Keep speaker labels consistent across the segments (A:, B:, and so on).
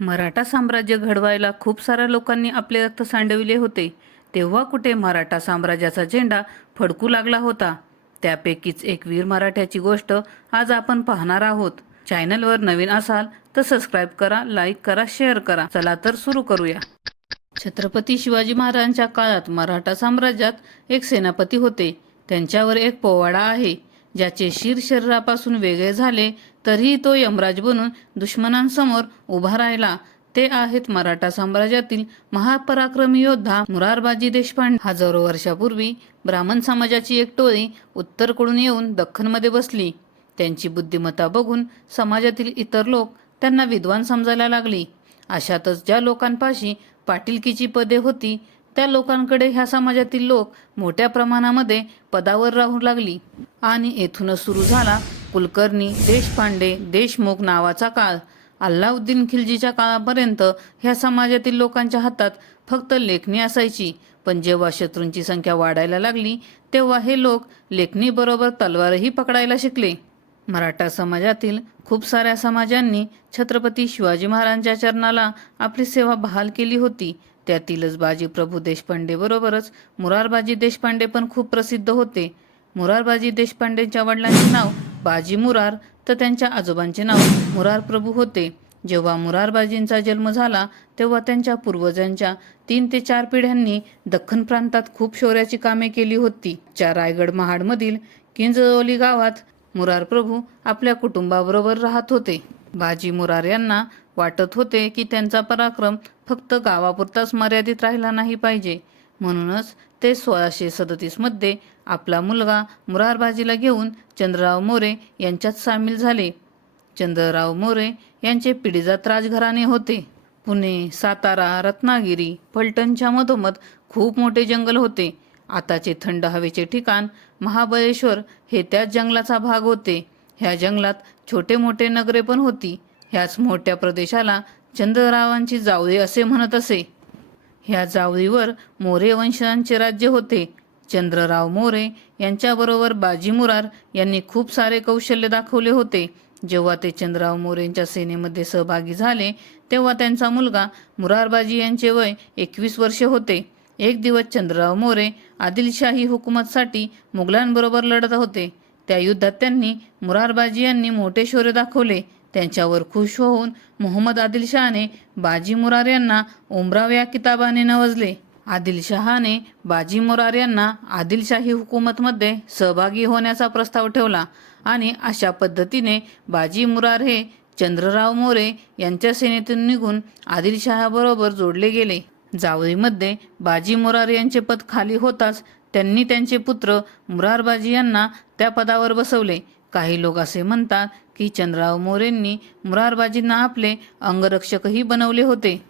A: मराठा साम्राज्य घडवायला खूप साऱ्या लोकांनी आपले रक्त सांडविले होते. तेव्हा कुठे मराठा साम्राज्याचा झेंडा फडकू लागला होता? त्यापैकीच एक वीर मराठ्याची गोष्ट आज आपण पाहणार आहोत. चॅनलवर नवीन असाल तर सबस्क्राईब करा लाईक करा शेअर करा. चला तर सुरू करूया. छत्रपती शिवाजी महाराजांच्या काळात मराठा साम्राज्यात एक सेनापती होते. त्यांच्यावर एक पोवाडा आहे. ज्याचे शिर शरीरापासून वेगळे झाले तरीही तो यमराज बनून दुश्मनांसमोर उभा राहिला. ते आहेत मराठा साम्राज्यातील महापराक्रमी योद्धा मुरारबाजी देशपांडे. हजारो वर्षापूर्वी ब्राह्मण समाजाची एक टोळी उत्तरकडून येऊन दख्खनमध्ये बसली. त्यांची बुद्धिमत्ता बघून समाजातील इतर लोक त्यांना विद्वान समजायला लागली. अशातच ज्या लोकांपाशी पाटीलकीची पदे होती त्या लोकांकडे ह्या समाजातील लोक मोठ्या प्रमाणामध्ये पदावर राहू लागली. आणि येथूनच सुरू झाला कुलकर्णी देशपांडे देशमुख नावाचा काळ. अल्लाउद्दीन खिलजीच्या काळापर्यंत ह्या समाजातील लोकांच्या हातात फक्त लेखणी असायची. पण जेव्हा शत्रूंची संख्या वाढायला लागली तेव्हा हे लोक लेखणीबरोबर तलवारही पकडायला शिकले. मराठा समाजातील खूप साऱ्या समाजांनी छत्रपती शिवाजी महाराजांच्या चरणाला आपली सेवा बहाल केली होती. त्यातीलच बाजी प्रभू देशपांडे. बरोबरच मुरारबाजी देशपांडे पण खूप प्रसिद्ध होते. मुरारबाजी देशपांडेंच्या वडिलांचे नाव बाजी मुरार तर त्यांच्या आजोबांचे नाव मुरार प्रभू होते. जेव्हा मुरारबाजींचा जन्म झाला तेव्हा त्यांच्या पूर्वजांच्या तीन ते चार पिढ्यांनी दख्खन प्रांतात खूप शौर्याची कामे केली होती. च्या रायगड महाडमधील किंजवली गावात मुरार प्रभू आपल्या कुटुंबाबरोबर राहत होते. बाजी मुरार यांना वाटत होते की त्यांचा पराक्रम फक्त गावापुरताच मर्यादित राहिला नाही पाहिजे. म्हणूनच ते सोळाशे सदतीसमध्ये आपला मुलगा मुरारबाजीला घेऊन चंद्रराव मोरे यांच्यात सामील झाले. चंद्रराव मोरे यांचे पिढीजात राजघराणे होते. पुणे सातारा रत्नागिरी फलटणच्या मधोमध खूप मोठे जंगल होते. आताचे थंड हवेचे ठिकाण महाबळेश्वर हे त्याच जंगलाचा भाग होते. ह्या जंगलात छोटे मोठे नगरे पण होती. ह्याच मोठ्या प्रदेशाला चंद्ररावांची जावळी असे म्हणत असे. ह्या जावळीवर मोरे वंशांचे राज्य होते. चंद्रराव मोरे यांच्याबरोबर बाजी मुरार यांनी खूप सारे कौशल्य दाखवले होते. जेव्हा ते चंद्रराव मोरेंच्या सेनेमध्ये सहभागी झाले तेव्हा त्यांचा मुलगा मुरारबाजी यांचे वय एकवीस वर्षे होते. एक दिवस चंद्रराव मोरे आदिलशाही हुकूमतसाठी मुघलांबरोबर लढत होते. त्या युद्धात त्यांनी मुरारबाजी यांनी मोठे शौर्य दाखवले. त्यांच्यावर खुश होऊन मोहम्मद आदिलशहाने बाजी मुरार यांना उमराव या किताबाने नवजले. आदिलशहाने बाजी मुरार यांना आदिलशाही हुकूमतमध्ये सहभागी होण्याचा प्रस्ताव ठेवला आणि अशा पद्धतीने बाजी मुरार हे चंद्रराव मोरे यांच्या सेनेतून निघून आदिलशहाबरोबर जोडले गेले. जावळीमध्ये बाजी मुरार यांचे पद खाली होताच त्यांनी त्यांचे पुत्र मुरारबाजी यांना त्या पदावर बसवले. काही लोक असे म्हणतात की चंद्रराव मोरेंनी मुरारबाजींना आपले अंगरक्षकही बनवले होते.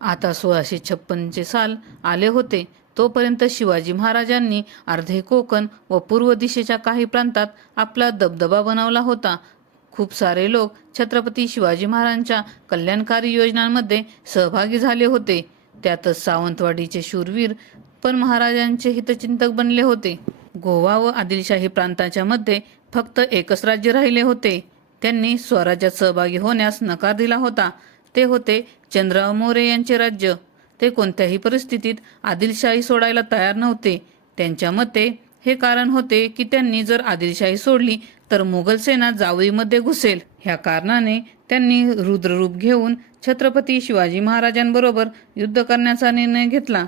A: आता सोळाशे छप्पनचे साल आले होते. तोपर्यंत शिवाजी महाराजांनी अर्धे कोकण व पूर्व दिशेच्या काही प्रांतात आपला दबदबा बनवला होता. खूप सारे लोक छत्रपती शिवाजी महाराजांच्या कल्याणकारी योजनांमध्ये सहभागी झाले होते. त्यातच सावंतवाडीचे शूरवीर पण महाराजांचे हितचिंतक बनले होते. गोवा व आदिलशाही प्रांताच्या मध्ये फक्त एकच राज्य राहिले होते. त्यांनी स्वराज्यात सहभागी होण्यास नकार दिला होता. ते होते चंद्रराव मोरे यांचे राज्य. ते कोणत्याही परिस्थितीत आदिलशाही सोडायला तयार नव्हते. त्यांच्या मते हे कारण होते की त्यांनी जर आदिलशाही सोडली तर मुघल सेना जावळीमध्ये घुसेल. ह्या कारणाने त्यांनी रुद्ररूप घेऊन छत्रपती शिवाजी महाराजांबरोबर युद्ध करण्याचा निर्णय घेतला.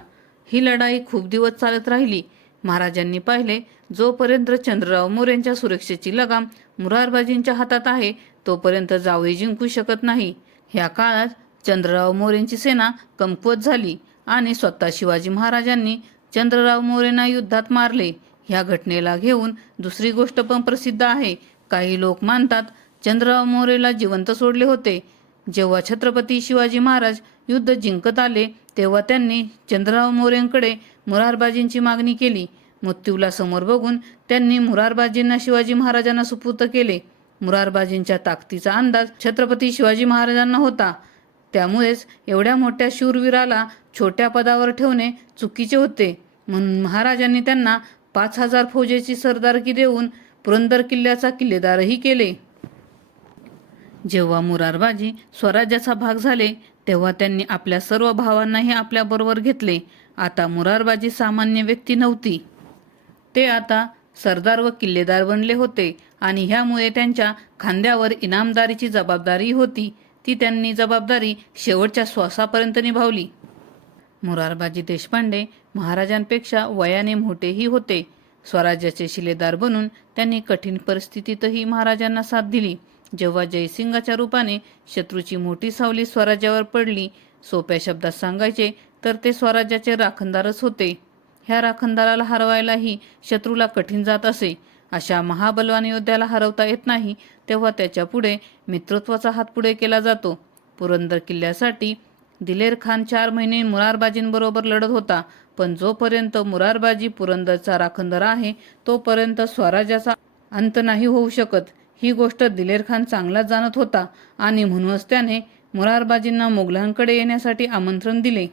A: ही लढाई खूप दिवस चालत राहिली. महाराजांनी पाहिले जोपर्यंत चंद्रराव मोरेंच्या सुरक्षेची लगाम मुरारबाजींच्या हातात आहे तोपर्यंत जावे जिंकू शकत नाही. ह्या काळात चंद्रराव मोरेंची सेना कमकुवत झाली आणि स्वतः शिवाजी महाराजांनी चंद्रराव मोरेंना युद्धात मारले. ह्या घटनेला घेऊन दुसरी गोष्ट पण प्रसिद्ध आहे. काही लोक मानतात चंद्रराव मोरेला जिवंत सोडले होते. जेव्हा छत्रपती शिवाजी महाराज युद्ध जिंकत आले तेव्हा त्यांनी चंद्रराव मोरेंकडे मुरारबाजींची मागणी केली. मृत्यूला समोर बघून त्यांनी मुरारबाजींना शिवाजी महाराजांना सुपूर्त केले. मुरारबाजींच्या ताकदीचा अंदाज छत्रपती शिवाजी महाराजांना होता. त्यामुळेच एवढ्या मोठ्या शूरवीराला छोट्या पदावर ठेवणे चुकीचे होते. म्हणून महाराजांनी त्यांना पाच हजार फौजेची सरदारकी देऊन पुरंदर किल्ल्याचा किल्लेदारही केले. जेव्हा मुरारबाजी स्वराज्याचा भाग झाले तेव्हा त्यांनी आपल्या सर्व भावांनाही आपल्याबरोबर घेतले. आता मुरारबाजी सामान्य व्यक्ती नव्हती. ते आता सरदार व किल्लेदार बनले होते आणि ह्यामुळे त्यांच्या खांद्यावर इनामदारीची जबाबदारी होती. ती त्यांनी जबाबदारी शेवटच्या श्वासापर्यंत निभावली. मुरारबाजी देशपांडे महाराजांपेक्षा वयाने मोठेही होते. स्वराज्याचे शिलेदार बनून त्यांनी कठीण परिस्थितीतही महाराजांना साथ दिली. जेव्हा जयसिंगाच्या रूपाने शत्रूची मोठी सावली स्वराज्यावर पडली सोप्या शब्दात सांगायचे तर ते स्वराज्याचे राखणदारच होते. ह्या राखणदाराला हरवायलाही शत्रूला कठीण जात असे. अशा महाबलवान योद्ध्याला हरवता येत नाही तेव्हा त्याच्या पुढे मित्रत्वाचा हात पुढे केला जातो. पुरंदर किल्ल्यासाठी दिलेर खान चार महिने मुरारबाजींबरोबर लढत होता पण जोपर्यंत मुरारबाजी पुरंदरचा राखणदार आहे तोपर्यंत स्वराज्याचा अंत नाही होऊ शकत. ही गोष्ट दिलेर खान चांगलाच जाणत होता आणि म्हणूनच त्याने मुरारबाजींना मुघलांकडे येण्यासाठी आमंत्रण दिले.